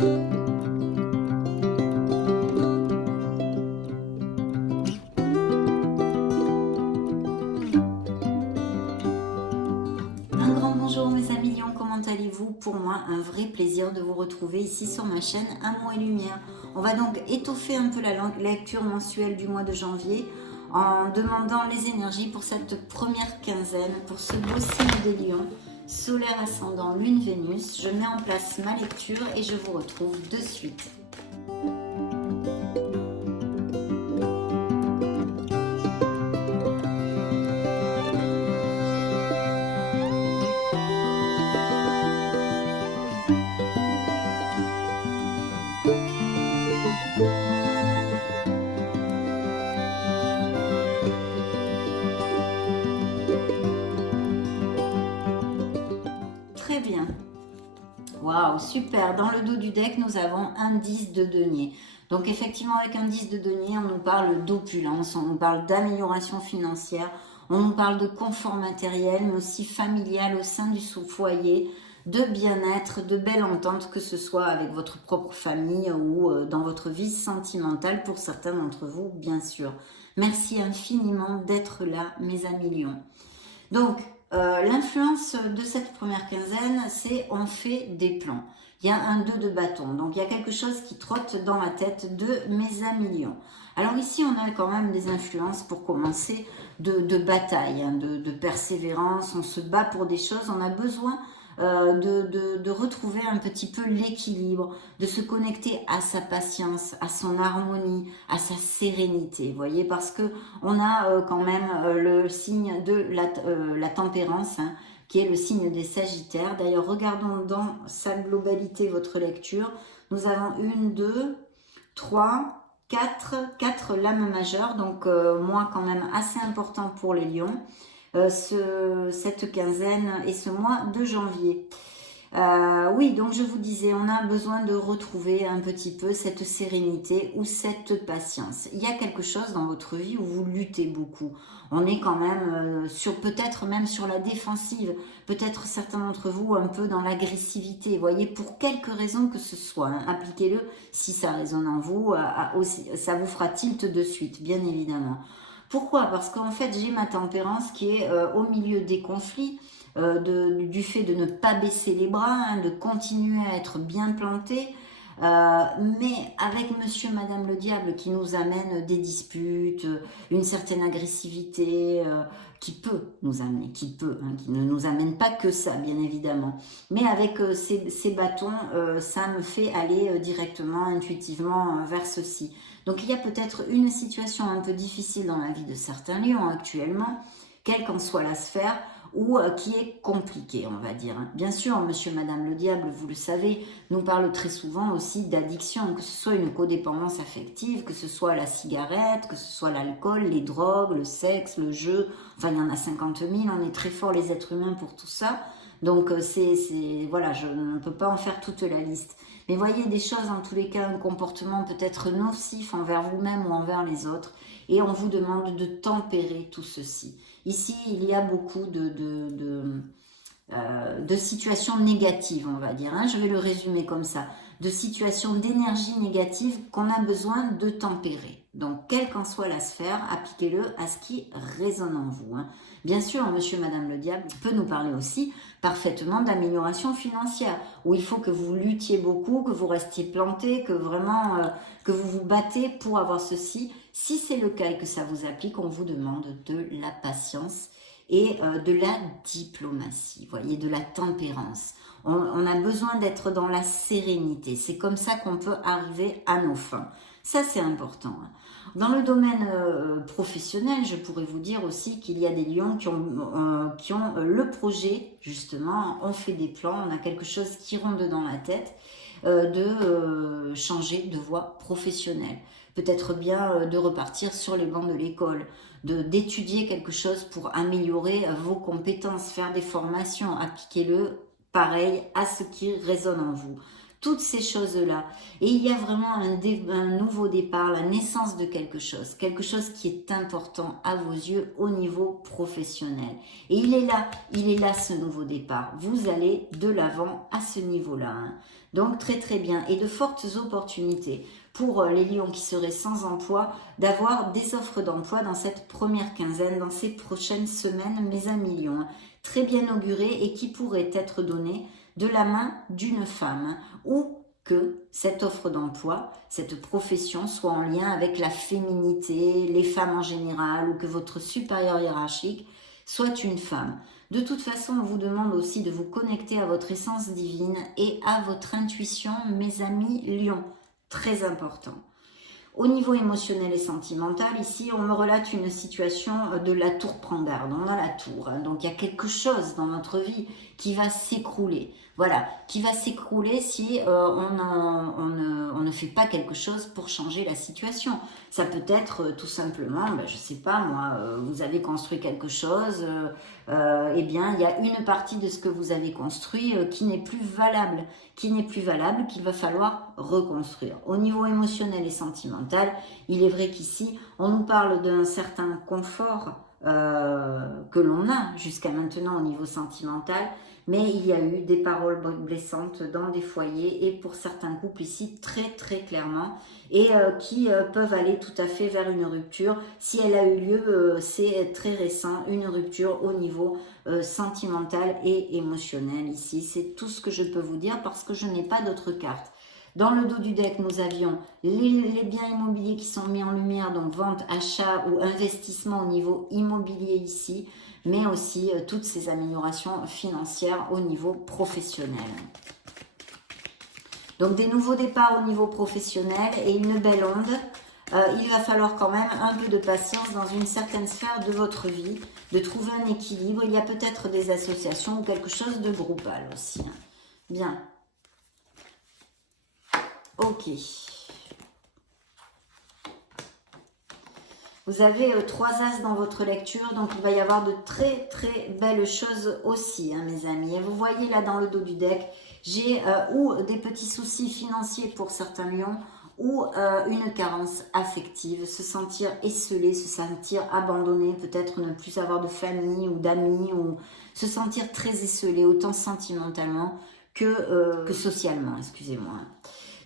Un grand bonjour mes amis lions, comment allez-vous? Pour moi, un vrai plaisir de vous retrouver ici sur ma chaîne Amour et Lumière. On va donc étoffer un peu la lecture mensuelle du mois de janvier en demandant les énergies pour cette première quinzaine, pour ce beau signe des lions, solaire ascendant Lune Vénus. Je mets en place ma lecture et je vous retrouve de suite. Très bien. Waouh, super. Dans le dos du deck, nous avons un 10 de denier. Donc effectivement, avec un 10 de denier, on nous parle d'opulence, on nous parle d'amélioration financière, on nous parle de confort matériel, mais aussi familial au sein du foyer, de bien-être, de belle entente, que ce soit avec votre propre famille ou dans votre vie sentimentale, pour certains d'entre vous, bien sûr. Merci infiniment d'être là, mes amis lions. Donc, l'influence de cette première quinzaine, c'est on fait des plans. Il y a un 2 de bâton, donc il y a quelque chose qui trotte dans la tête de mes amis lions. Alors ici, on a quand même des influences pour commencer de bataille, hein, de persévérance. On se bat pour des choses, on a besoin de retrouver un petit peu l'équilibre, de se connecter à sa patience, à son harmonie, à sa sérénité, vous voyez, parce que on a quand même le signe de la tempérance, hein, qui est le signe des Sagittaires. D'ailleurs, regardons dans sa globalité votre lecture. Nous avons 1, 2, 3, 4 lames majeures, donc mois quand même assez important pour les lions. Cette quinzaine et ce mois de janvier. Oui, donc je vous disais, on a besoin de retrouver un petit peu cette sérénité ou cette patience. Il y a quelque chose dans votre vie où vous luttez beaucoup. On est quand même peut-être même sur la défensive, peut-être certains d'entre vous un peu dans l'agressivité. Vous voyez, pour quelque raison que ce soit, hein, appliquez-le si ça résonne en vous, ça vous fera tilt de suite, bien évidemment. Pourquoi? Parce qu'en fait, j'ai ma tempérance qui est au milieu des conflits, du fait de ne pas baisser les bras, hein, de continuer à être bien planté, mais avec monsieur, madame le diable qui nous amène des disputes, une certaine agressivité qui peut nous amener, qui ne nous amène pas que ça, bien évidemment. Mais avec ces bâtons, ça me fait aller directement, intuitivement vers ceci. Donc il y a peut-être une situation un peu difficile dans la vie de certains lions actuellement, quelle qu'en soit la sphère, ou qui est compliquée, on va dire. Bien sûr, monsieur, madame le diable, vous le savez, nous parle très souvent aussi d'addiction, que ce soit une codépendance affective, que ce soit la cigarette, que ce soit l'alcool, les drogues, le sexe, le jeu, enfin il y en a 50 000, on est très forts les êtres humains pour tout ça. Donc voilà, je ne peux pas en faire toute la liste. Mais voyez des choses, en tous les cas, un comportement peut-être nocif envers vous-même ou envers les autres. Et on vous demande de tempérer tout ceci. Ici, il y a beaucoup de situations négatives, on va dire. Hein, je vais le résumer comme ça. De situations d'énergie négative qu'on a besoin de tempérer. Donc, quelle qu'en soit la sphère, appliquez-le à ce qui résonne en vous. Hein. Bien sûr, monsieur, madame le diable peut nous parler aussi parfaitement d'amélioration financière, où il faut que vous luttiez beaucoup, que vous restiez planté, que vraiment que vous vous battez pour avoir ceci. Si c'est le cas et que ça vous applique, on vous demande de la patience et de la diplomatie, voyez, de la tempérance. On a besoin d'être dans la sérénité. C'est comme ça qu'on peut arriver à nos fins. Ça, c'est important. Dans le domaine professionnel, je pourrais vous dire aussi qu'il y a des lions qui ont le projet, justement, on fait des plans, on a quelque chose qui ronde dans la tête, de changer de voie professionnelle. Peut-être bien de repartir sur les bancs de l'école, d'étudier quelque chose pour améliorer vos compétences, faire des formations, appliquez-le pareil à ce qui résonne en vous. Toutes ces choses-là. Et il y a vraiment un nouveau départ, la naissance de quelque chose qui est important à vos yeux au niveau professionnel. Et il est là ce nouveau départ. Vous allez de l'avant à ce niveau-là. Hein. Donc très très bien. Et de fortes opportunités pour les lions qui seraient sans emploi, d'avoir des offres d'emploi dans cette première quinzaine, dans ces prochaines semaines, mes amis lions. Très bien augurées et qui pourraient être données de la main d'une femme, ou que cette offre d'emploi, cette profession soit en lien avec la féminité, les femmes en général, ou que votre supérieur hiérarchique soit une femme. De toute façon, on vous demande aussi de vous connecter à votre essence divine et à votre intuition, mes amis lions. Très important. Au niveau émotionnel et sentimental, ici, on me relate une situation de la tour prend garde. On a la tour, hein, donc il y a quelque chose dans notre vie qui va s'écrouler. Voilà, qui va s'écrouler si on ne fait pas quelque chose pour changer la situation. Ça peut être tout simplement, je sais pas moi, vous avez construit quelque chose, eh bien il y a une partie de ce que vous avez construit qui n'est plus valable, qu'il va falloir reconstruire. Au niveau émotionnel et sentimental, il est vrai qu'ici, on nous parle d'un certain confort que l'on a jusqu'à maintenant au niveau sentimental, mais il y a eu des paroles blessantes dans des foyers et pour certains couples ici très très clairement, et qui peuvent aller tout à fait vers une rupture. Si elle a eu lieu, c'est très récent, une rupture au niveau sentimental et émotionnel ici. C'est tout ce que je peux vous dire parce que je n'ai pas d'autres cartes. Dans le dos du deck, nous avions les biens immobiliers qui sont mis en lumière, donc vente, achat ou investissement au niveau immobilier ici, mais aussi toutes ces améliorations financières au niveau professionnel. Donc des nouveaux départs au niveau professionnel et une belle onde. Il va falloir quand même un peu de patience dans une certaine sphère de votre vie, de trouver un équilibre. Il y a peut-être des associations ou quelque chose de groupal aussi. Bien. Ok. Vous avez 3 as dans votre lecture, donc il va y avoir de très très belles choses aussi, hein, mes amis. Et vous voyez là dans le dos du deck, j'ai ou des petits soucis financiers pour certains lions, ou une carence affective, se sentir esselé, se sentir abandonné, peut-être ne plus avoir de famille ou d'amis, ou se sentir très esselé, autant sentimentalement que socialement, excusez-moi.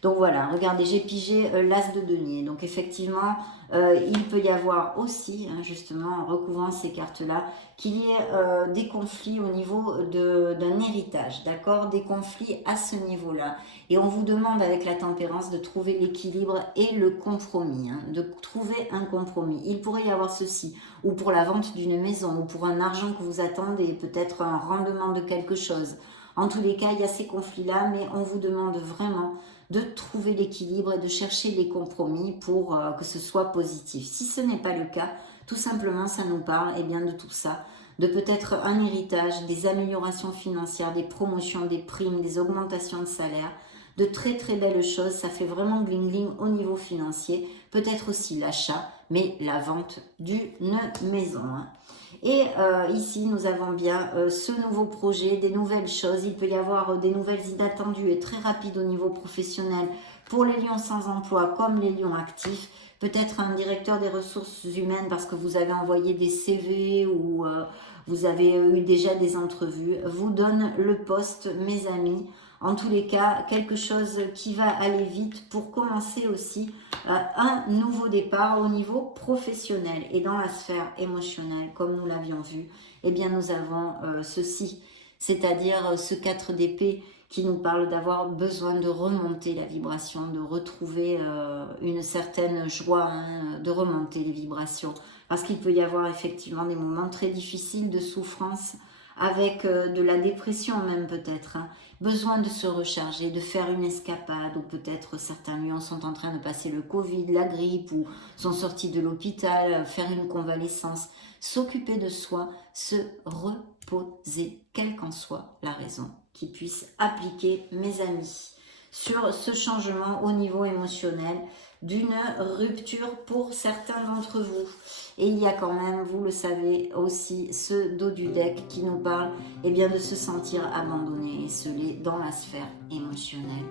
Donc voilà, regardez, j'ai pigé l'as de denier. Donc effectivement, il peut y avoir aussi, hein, justement, en recouvrant ces cartes-là, qu'il y ait des conflits au niveau d'un héritage, d'accord? Des conflits à ce niveau-là. Et on vous demande avec la tempérance de trouver l'équilibre et le compromis, hein, de trouver un compromis. Il pourrait y avoir ceci, ou pour la vente d'une maison, ou pour un argent que vous attendez, peut-être un rendement de quelque chose. En tous les cas, il y a ces conflits-là, mais on vous demande vraiment de trouver l'équilibre et de chercher les compromis pour que ce soit positif. Si ce n'est pas le cas, tout simplement, ça nous parle bien de tout ça, de peut-être un héritage, des améliorations financières, des promotions, des primes, des augmentations de salaire, de très très belles choses. Ça fait vraiment bling bling au niveau financier, peut-être aussi l'achat, mais la vente d'une maison, hein. Et ici, nous avons bien ce nouveau projet, des nouvelles choses. Il peut y avoir des nouvelles inattendues et très rapides au niveau professionnel pour les lions sans emploi comme les lions actifs. Peut-être un directeur des ressources humaines parce que vous avez envoyé des CV ou vous avez eu déjà des entrevues. Vous donne le poste, mes amis. En tous les cas, quelque chose qui va aller vite pour commencer aussi un nouveau départ au niveau professionnel. Et dans la sphère émotionnelle, comme nous l'avions vu, eh bien nous avons ceci, c'est-à-dire ce 4 d'épée qui nous parle d'avoir besoin de remonter la vibration, de retrouver une certaine joie, hein, de remonter les vibrations. Parce qu'il peut y avoir effectivement des moments très difficiles de souffrance, avec de la dépression même peut-être, hein. Besoin de se recharger, de faire une escapade, ou peut-être certains lions sont en train de passer le Covid, la grippe, ou sont sortis de l'hôpital, faire une convalescence, s'occuper de soi, se reposer, quelle qu'en soit la raison qui puisse appliquer, mes amis, sur ce changement au niveau émotionnel, d'une rupture pour certains d'entre vous. Et il y a quand même, vous le savez aussi, ce dos du deck qui nous parle bien de se sentir abandonné et esselé dans la sphère émotionnelle.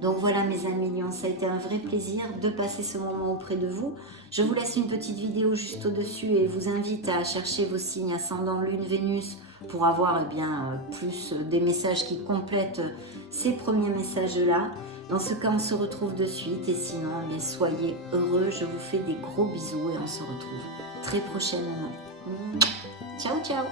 Donc voilà mes amis lions, ça a été un vrai plaisir de passer ce moment auprès de vous. Je vous laisse une petite vidéo juste au-dessus et vous invite à chercher vos signes ascendant Lune, Vénus pour avoir eh bien, plus des messages qui complètent ces premiers messages-là. Dans ce cas, on se retrouve de suite et sinon, eh bien, soyez heureux. Je vous fais des gros bisous et on se retrouve très prochainement. Ciao, ciao!